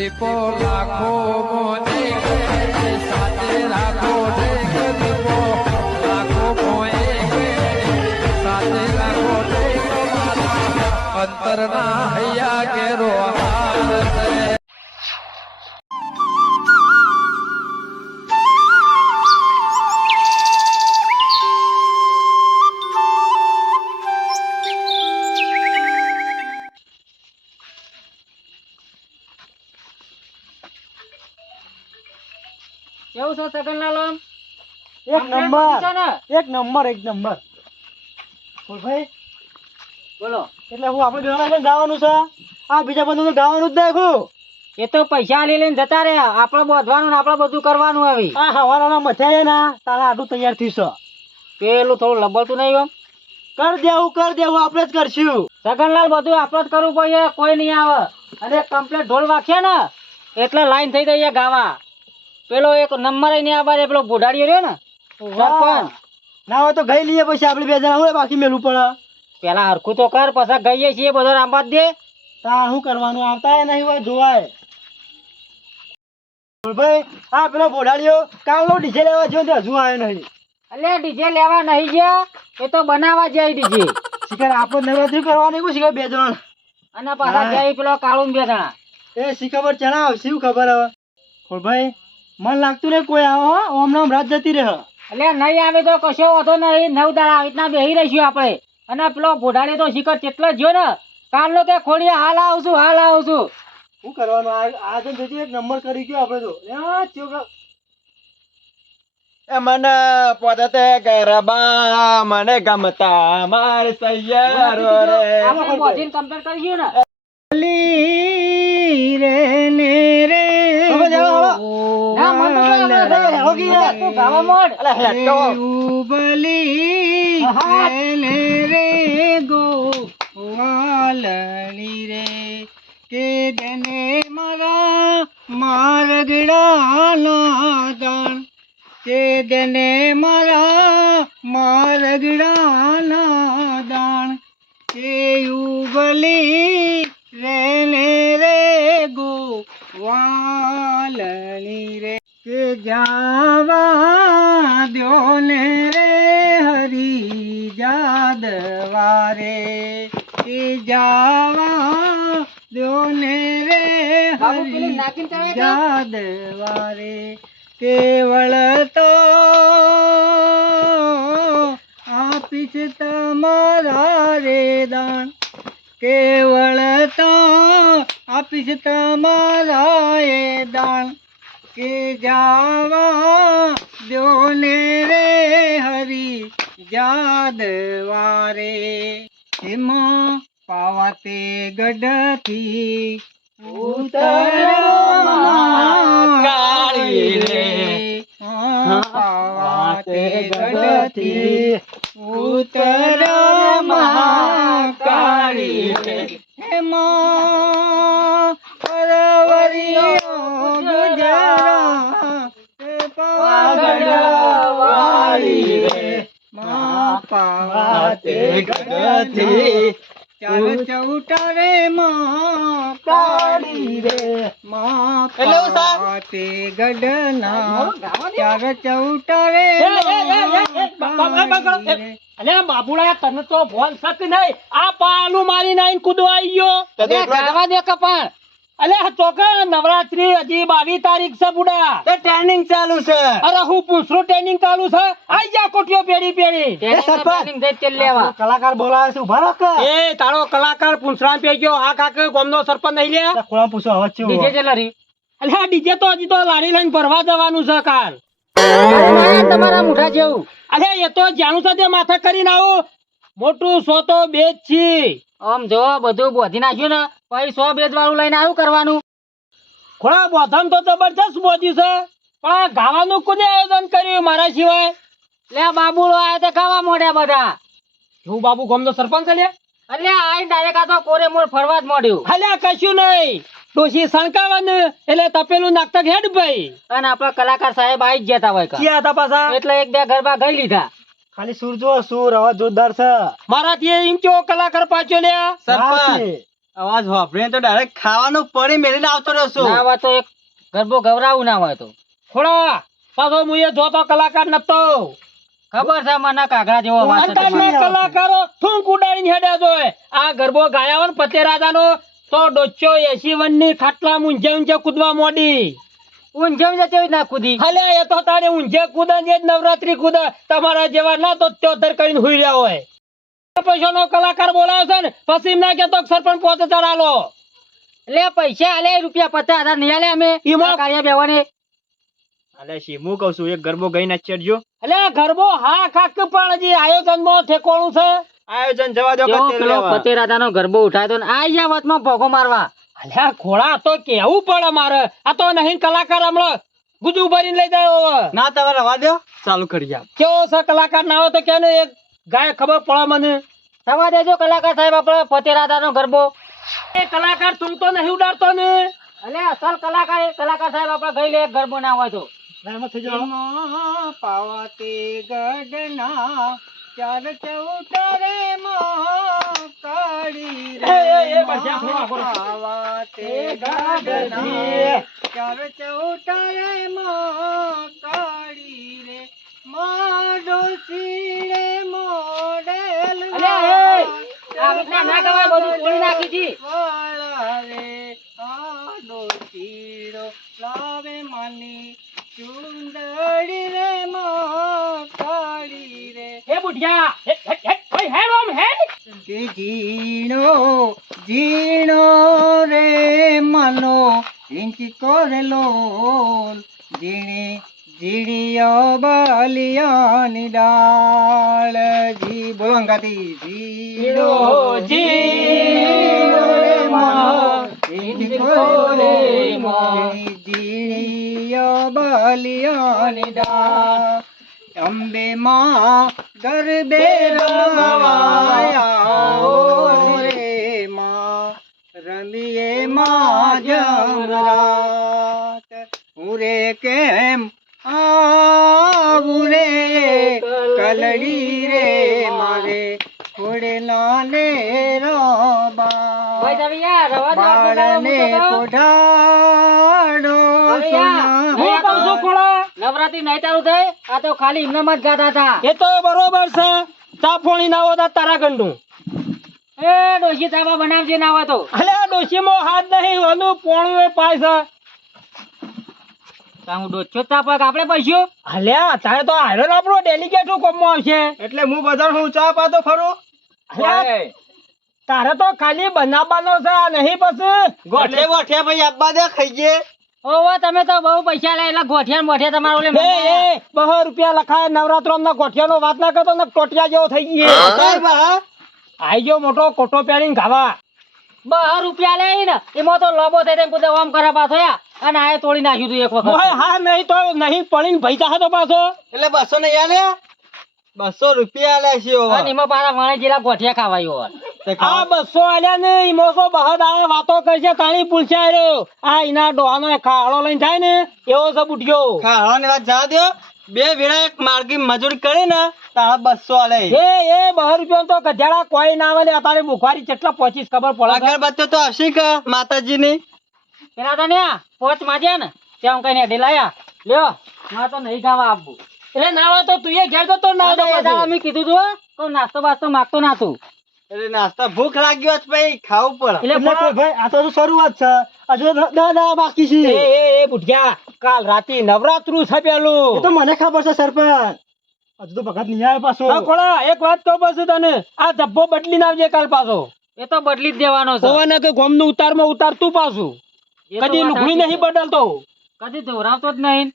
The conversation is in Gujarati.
દીપો લાખો મોને સાથે રાખો ઢેક દીપો લાખો મોએ સાથે રાખો ઢેક અંતરના હૈયા કેરો છે સગનલાલ આમ? એક નંબર. ને? એક નંબર એક નંબર. ભાઈ બોલો. એટલે હું આપણે છે ગાવાનું છે. આ બીજા બધું ગાવાનું જ નાખું એ તો પૈસા લઈ લઈને જતા રહ્યા. આપણે બોધવાનું આપણે બધું કરવાનું આવી. આ હવાના મથ્યા છે ને તારા આટલું તૈયાર થયું છે. પેલું થોડું લબડતું નહીં આમ કર દેવું કર દેવું આપણે જ કરશું. સગનલાલ બધું આપણે જ કરવું પડે. કોઈ નહીં આવે. અને કમ્પ્લેટ ઢોલ વાગશે ને? એટલે લાઈન થઈ જાય ગાવા. પેલો એક નંબર ને આ બારે પેલો બુઢાડીઓ રહ્યો ને સરપંચ. ના હોય તો ગઈ લઈએ પછી આપણે બે જણા. હોય બાકી મેલું પડે પેલા હરખું તો કર પછી ગઈએ છીએ બધો રામબાદ દે. તાર શું કરવાનું? આવતા નહીં હોય જોવાય. ભાઈ આ પેલો બોડાડીઓ કામનો ડીજે લેવા જો તે હજુ આવ્યો નહીં. એટલે ડીજે લેવા નહીં ગયા. એ તો બનાવવા જાય ડીજે. શિખર આપણે નવરાત્રી કરવાની કોઈ શિખર બે જણ. અને પાછા. જાય પેલો કાળું બે જણા. એ શી ચણા આવશે શું ખબર હવે? ભાઈ. મન લાગતું રે કોઈ આવો હો. ઓમ નામ રાત જતી રહે. એટલે નહીં આવે તો કશો વાંધો નહીં. નવ દાડા આવી રીતના બેહી રહીશું આપણે. અને પેલો બુઢાડી તો શિખર કેટલો જ્યો ને કાલનો તે ખોડીએ હાલ આવશું હાલ આવશું. શું કરવાનું? આ આજે જજે એક નંબર કરી ગયો આપણે તો. આ ચોકા મને પોતે ગરબા મને ગમતા માર સૈયારો રે. આપણે કમ્પેર કરી ગયો ને. લી રે ને રે હવે જાવ આપણે અરે, હેરો કી યાર. તું ગાવા માંડ. અલે હેટો હા. કે ગને મારા મારગડા દાન કે દને મારા મારગડા દાન કે ઉગલી રે ગો વાલણી રે કે જાવા દ્યો ને રે હરી જાદવારે. એ જાવા દ્યો ને રે હરી જાદવા રે કેવળ તો આપીશ તમારા રે દાન. કેવળ તો આપીશ તમારા એ દાન. કે જાવા ને રે હરી જાદવારે એમાં પાવાતે ગઢથી ઉતરવા કાળી રે. પાવાતે ગઢથી માં પાવાતે ગઢથી ચાર ચૌટારે માં કાળી રે માં ગઢના ચૌટારે. અલે બાબુડા તને તો ભોલ સક નહીં આ પાલું મારી નાઈન કૂદવા ગયો તો અલે દેખલો તો. ગાવા દે કપાણ અલે ચોકા નવરાત્રી હજી બાવીસ તારીખ છે બુડા. તે ટ્રેનિંગ ચાલુ છે. અરે હું પૂછરું ટ્રેનિંગ ચાલુ છે? આઈ જા કોટીઓ પેડી પેડી કલાકાર બોલાવે છે ઊભા એ તારો કલાકાર પૂંછરામ પે ગયો. આ કાક ગોમનો સરપંચ નહીં લે કોણ પૂછો અવાજ છે ડીજે ચલરી. અલે આ ડીજે તો હજી તો લારી લઈને ભરવા જવાનું છે કાલ. તમારા મુઠા જેવું. અલે એ તો જાણું છે તે માથા કરીને આવું. મોટું સો તો બેજ છી. આમ જો બધું બોધી નાખ્યું ને પછી સો બેજ વાળું લઈને આવ્યું કરવાનું? ખોળા બોધમ તો જબરજસ્ત બોધ્યું છે. પણ આ ગાવાનું કોને આયોજન કર્યું મારા સિવાય? લે બાબુલો આયા તે ગાવા મોડ્યા બધા. હું બાબુ ગામનો સરપંચ છે લે? અલે આઈ ડાયરેક્ટ આ તો કોરે મોર ફરવા જ મોડ્યું હલે કશું નહીં. ડોશી સણકાવાનું એટલે તપેલું નાખતા હેડ ભાઈ. અને આપણા કલાકાર સાહેબ આવી જ જતા હોય ક્યાં હતા પાછા? એટલે એક બે ગરબા ગઈ લીધા. ખાલી સુર જો સુર અવાજ જોરદાર છે. મારાથી એમ કેવો કલાકાર પાછો લ્યા સરપંચ. અવાજ વાપરીને તો ડાયરેક્ટ ખાવાનું પડી મેલીને આવતો રહેશો. ના હોય એક ગરબો ગવરાવું ના હોય તો. ખોડા પાછો હું એ જોતો કલાકાર નતો. ખબર છે મને કાગડા જેવો અવાજ છે કલાકારો થૂંક ઉડાડીને હેડે જોય આ ગરબો ગાયા હોય ને પતેરાજાનો તો ડોચ્યો એસી વનની ખાટલા ઊંઝે ઊંઝે કૂદવા મોડી. ઊંઝે કેવી ના કૂદી? હાલે એ તો તારે ઊંઝે કૂદા ને નવરાત્રી કૂદા. તમારા જેવા ના તો ત્યોતર કરીને હુઈ રહ્યા હોય. પૈસા નો કલાકાર બોલાયો છે ને પછી ના કે તો સરપંચ પોતે ચાલો લે પૈસા આલે રૂપિયા પચાસ હજાર નહીં આલે અમે. ઈમાં- કાર્ય બેવાની. અલે શીમુ કહું છું એક ગરબો ગઈ ચડજો. અલે ગરબો હા ખાક પણ હજી આયોજનમાં ઠેકોણું છે. આયોજન જવા દો કચેરી પેલો ગરબો ઉઠાયો તો આ વાતમાં ભોગો મારવા. અલ્યા ખોળા તો કેવું પડે મારે? આ તો નહીં કલાકાર હમણાં ગુજુ ભરીને લઈ જાય ના તમારે રવા દો ચાલુ કરી આપ. કેવો છે કલાકાર? ના હોય તો કે એક ગાય ખબર પડે મને? થવા દેજો કલાકાર સાહેબ આપણે ફતેરાજાનો ગરબો. એ કલાકાર તું તો નહીં ઉડાડતો ને? અલે અસલ કલાકાર એ કલાકાર સાહેબ આપણે ગઈ લે એક ગરબો ના હોય તો. પાવાતી ગઢના ચાર ચૌતરે માં કાળી ચાર ચૌતરે માં કાળી રે માં ડોસીડે મોડેલ લાવે માની ચુંદડી રે માં કાળી રે. હે બુઢિયા હે હે હે હે હેડ હે. કે જીણો જીણો રે મનો હિંચકો રે જીણી જીણે જીડિયો બલિયાની ડાળ. જી, બોલો અંગાતી. જીણો જીણો રે મનો હિંચકો રે મોલ બલિયાની ડાળ. અંબે માં ગરબે કેમ આવું રે કલડી રે મારે થોડે લાલે બાળને. પોઢાડો નવરાત્રી નહીં ચાલુ થઈ આ તો ખાલી એમનામ જ ગાતા હતા. એ તો બરોબર છે. ચાફોણી ના હોતા તારા ગંડું. એ બનાવજે ના હોય તો. અલે આ ડોશીમાં હાથ નહીં ઓલું પોણું એ પાય છે. હું ડોચ્યો ચાપક આપણે પૈસ્યો અલ્યા તારે તો આયરન આપણો ડેલિગેટ કોમમાં આવશે? એટલે હું બધા હું ચા પાતો ફરું? તારે તો ખાલી બનાવવાનો છે આ નહીં પછી. ગોઠે ગોઠે ભાઈ આપવા દે ખાઈ જે ઓવા તમે તો બહુ પૈસા લે એટલે ગોઠિયા ને તમારો તમારે એ બહુ રૂપિયા લખાય નવરાત્રો અમને ગોઠિયાનો વાત ના કરતો ને ટોટિયા જેવો થઈ ગયો. આઈ ગયો મોટો કોટો પહેરીને ખાવા બહાર રૂપિયા લે ને એમાં તો લોબો થઈ જાય કુદે ઓમ કરે પાછો યા. અને આ તોડી નાખ્યું તું એક વખત. હા નહીં તો નહીં પડીને ભૈતા હતો પાછો. એટલે બસો ને યાર બસો રૂપિયા આલે છે અને એમાં પારા વણે જેલા ગોઠિયા ખાવાયો આ બસો આલ્યા ને એમાં તો બહાર આવે વાતો કરશે તાણી પૂછશે રહ્યો. આ એના ડોહાનો ખાડો લઈને જાય ને એવો છે બુઢિયો ને વાત જવા દો બે વેળા એક માર્ગી મજૂર કરી ને તારા બસો આલે. એ એ બહાર રૂપિયા તો ગધેડા કોઈ ના આવે અત્યારે બુખારી કેટલા પહોંચીશ ખબર પડે. અગરબત્તી તો હશે કે માતાજીની? પેલા તો ને પોચ માજે ને ત્યાં કઈ ને ઢીલાયા લ્યો. મારે તો નહીં ખાવા આપવું. એટલે ના હોય તો તું એ ઘેર તો ના હોય તો. અમે કીધું તું હો, નાસ્તો બાસ્તો માગતો ના તું. એટલે નાસ્તા ભૂખ લાગ્યો છે ભાઈ ખાવું પડે. એટલે ભાઈ આ તો શરૂઆત છે. હજુ ના બાકી એ એ એ બુઢિયા. કાલ રાતે નવરાત્રું છે પેલું. મને ખબર છે સરપંચ. હજુ તો ભગત નહીં આવે પાછો. હા, કોળા એક વાત કહું પછી તને. આ ધબ્બો બદલી આવજે કાલ પાછો. એ તો બદલી જ દેવાનો છે. ઓને કે ગોમનું ઉતારમાં ઉતારતું પાછું કદી લુગડી નહીં બદલતો. કદી ધોરાવતો જ નહીં.